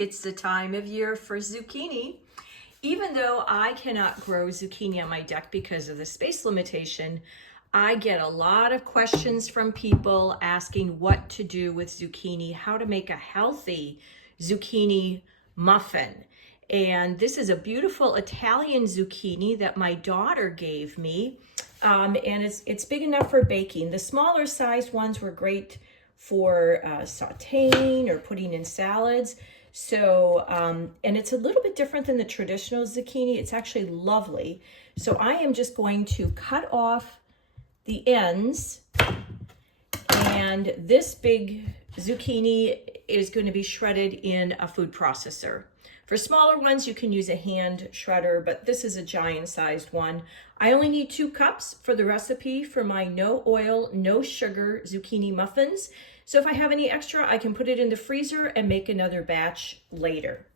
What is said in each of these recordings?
It's the time of year for zucchini. Even though I cannot grow zucchini on my deck because of the space limitation, I get a lot of questions from people asking what to do with zucchini, how to make a healthy zucchini muffin. And this is a beautiful Italian zucchini that my daughter gave me. And it's big enough for baking. The smaller sized ones were great for sauteing or putting in salads. So, and it's a little bit different than the traditional zucchini. It's actually lovely. So I am just going to cut off the ends, and this big zucchini is going to be shredded in a food processor. For smaller ones, you can use a hand shredder, but this is a giant sized one. I only need 2 cups for the recipe for my no oil, no sugar zucchini muffins. So if I have any extra, I can put it in the freezer and make another batch later.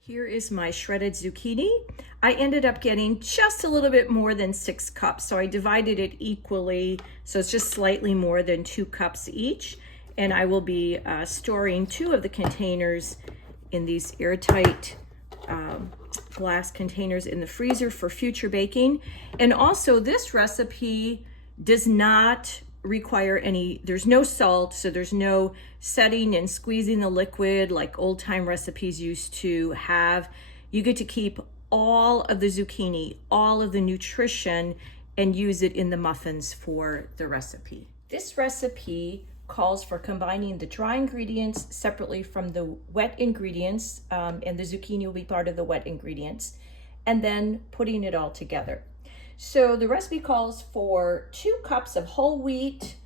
Here is my shredded zucchini. I ended up getting just a little bit more than 6 cups. So I divided it equally. So it's just slightly more than 2 cups each. And I will be storing 2 of the containers in these airtight glass containers in the freezer for future baking. And also this recipe does not require there's no salt, so there's no setting and squeezing the liquid like old-time recipes used to have. You get to keep all of the zucchini, all of the nutrition, and use it in the muffins for the recipe. This recipe calls for combining the dry ingredients separately from the wet ingredients, and the zucchini will be part of the wet ingredients, and then putting it all together. So the recipe calls for 2 cups of whole wheat.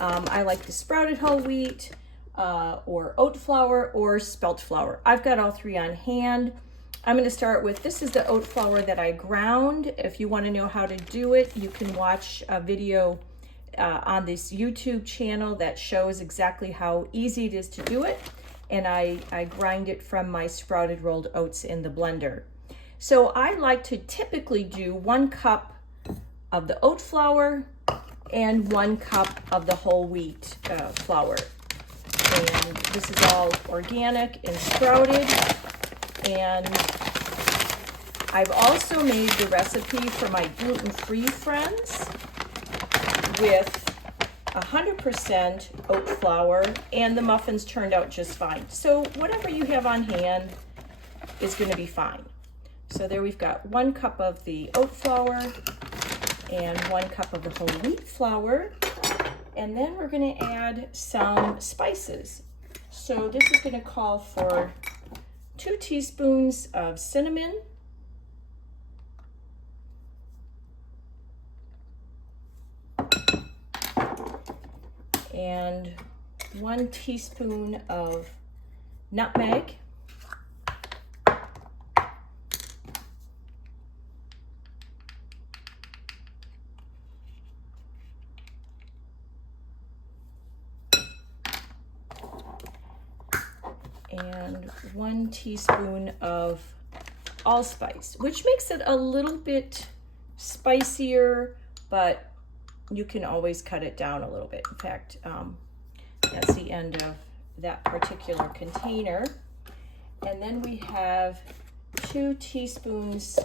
I like the sprouted whole wheat, or oat flour or spelt flour. I've got all 3 on hand. I'm going to start with, this is the oat flour that I ground. If you want to know how to do it, you can watch a video on this YouTube channel that shows exactly how easy it is to do it. And I grind it from my sprouted rolled oats in the blender. So I like to typically do 1 cup of the oat flour and 1 cup of the whole wheat flour. And this is all organic and sprouted. And I've also made the recipe for my gluten-free friends with 100% oat flour, and the muffins turned out just fine. So whatever you have on hand is going to be fine. So there we've got 1 cup of the oat flour and 1 cup of the whole wheat flour. And then we're going to add some spices. So this is going to call for 2 teaspoons of cinnamon, and 1 teaspoon of nutmeg, and 1 teaspoon of allspice, which makes it a little bit spicier, but you can always cut it down a little bit. In fact, that's the end of that particular container. And then we have 2 teaspoons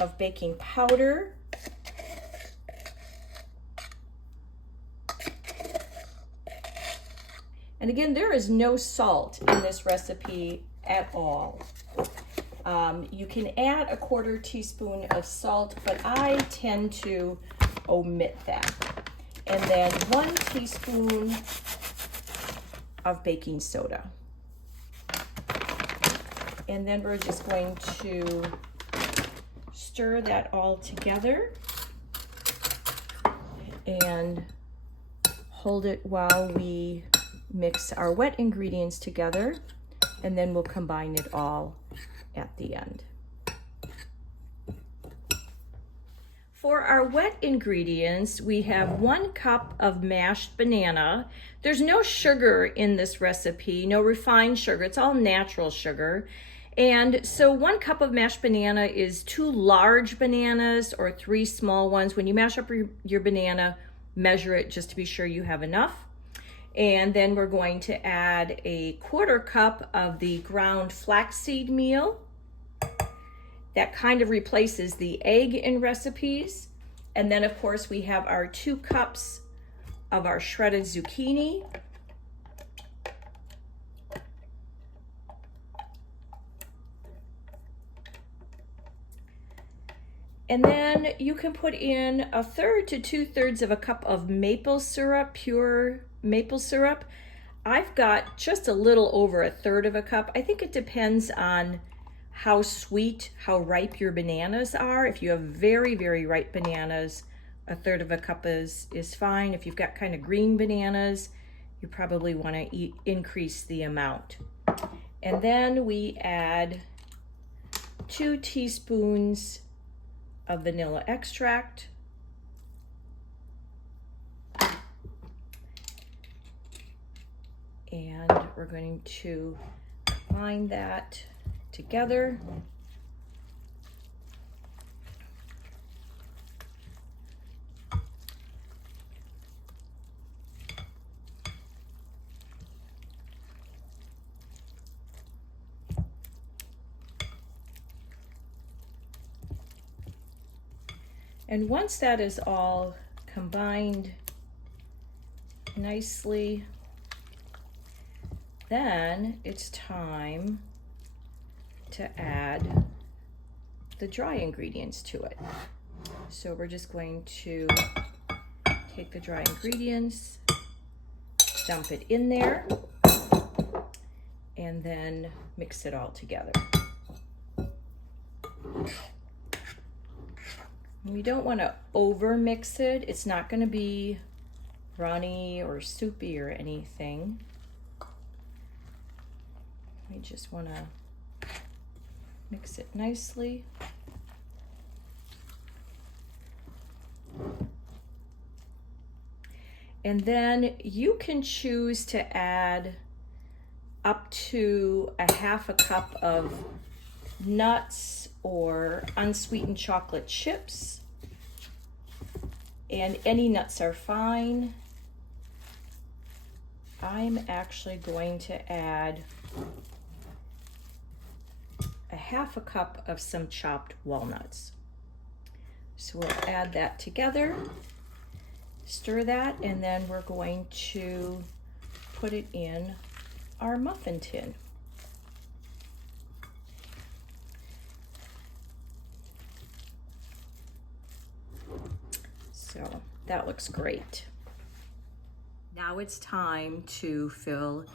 of baking powder, and again, there is no salt in this recipe at all. You can add a 1/4 teaspoon of salt, but I tend to omit that. And then 1 teaspoon of baking soda. And then we're just going to stir that all together and hold it while we mix our wet ingredients together, and then we'll combine it all at the end. For our wet ingredients, we have 1 cup of mashed banana. There's no sugar in this recipe, no refined sugar. It's all natural sugar. And so 1 cup of mashed banana is 2 large bananas or 3 small ones. When you mash up your banana, measure it just to be sure you have enough. And then we're going to add a 1/4 cup of the ground flaxseed meal. That kind of replaces the egg in recipes. And then of course we have our 2 cups of our shredded zucchini. And then you can put in 1/3 to 2/3 of a cup of maple syrup, pure maple syrup. I've got just a little over 1/3 of a cup. I think it depends on how sweet, how ripe your bananas are. If you have very, very ripe bananas, 1/3 of a cup is fine. If you've got kind of green bananas, you probably want to increase the amount. And then we add 2 teaspoons of vanilla extract. And we're going to combine that together. And once that is all combined nicely, then it's time to add the dry ingredients to it. So we're just going to take the dry ingredients, dump it in there, and then mix it all together. We don't want to over mix it. It's not going to be runny or soupy or anything. We just want to mix it nicely. And then you can choose to add up to 1/2 cup of nuts or unsweetened chocolate chips, and any nuts are fine. I'm actually going to add 1/2 cup of some chopped walnuts. So we'll add that together, stir that, and then we're going to put it in our muffin tin. So that looks great. Now it's time to fill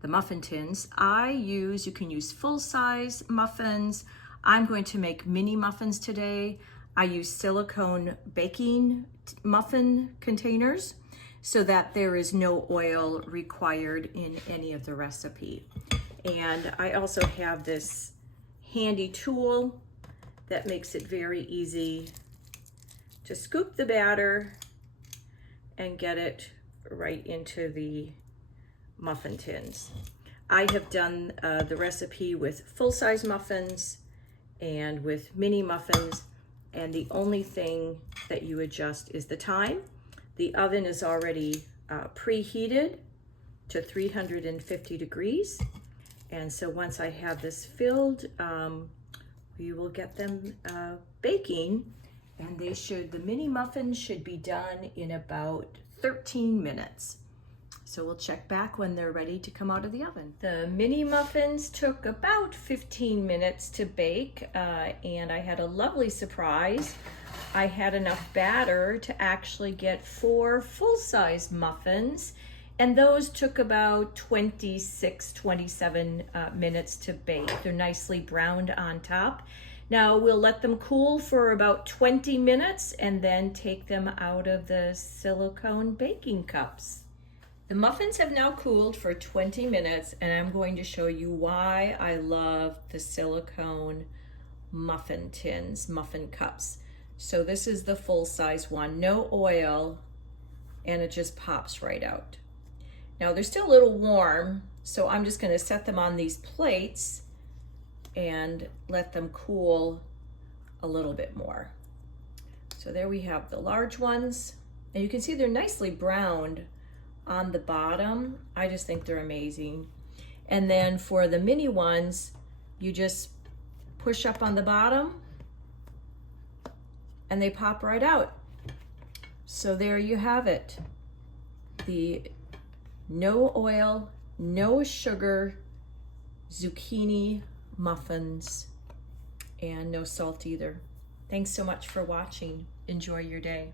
the muffin tins. You can use full-size muffins. I'm going to make mini muffins today. I use silicone baking muffin containers so that there is no oil required in any of the recipe. And I also have this handy tool that makes it very easy to scoop the batter and get it right into the muffin tins. I have done the recipe with full-size muffins and with mini muffins, and the only thing that you adjust is the time. The oven is already preheated to 350 degrees, and so once I have this filled, we will get them baking, and the mini muffins should be done in about 13 minutes. So we'll check back when they're ready to come out of the oven. The mini muffins took about 15 minutes to bake, and I had a lovely surprise. I had enough batter to actually get 4 full-size muffins, and those took about 26, 27 minutes to bake. They're nicely browned on top. Now we'll let them cool for about 20 minutes and then take them out of the silicone baking cups. The muffins have now cooled for 20 minutes, and I'm going to show you why I love the silicone muffin tins, muffin cups. So this is the full-size one, no oil, and it just pops right out. Now they're still a little warm, so I'm just going to set them on these plates and let them cool a little bit more. So there we have the large ones, and you can see they're nicely browned on the bottom. I just think they're amazing. And then for the mini ones, you just push up on the bottom and they pop right out. So there you have it. The no oil, no sugar zucchini muffins, and no salt either. Thanks so much for watching. Enjoy your day.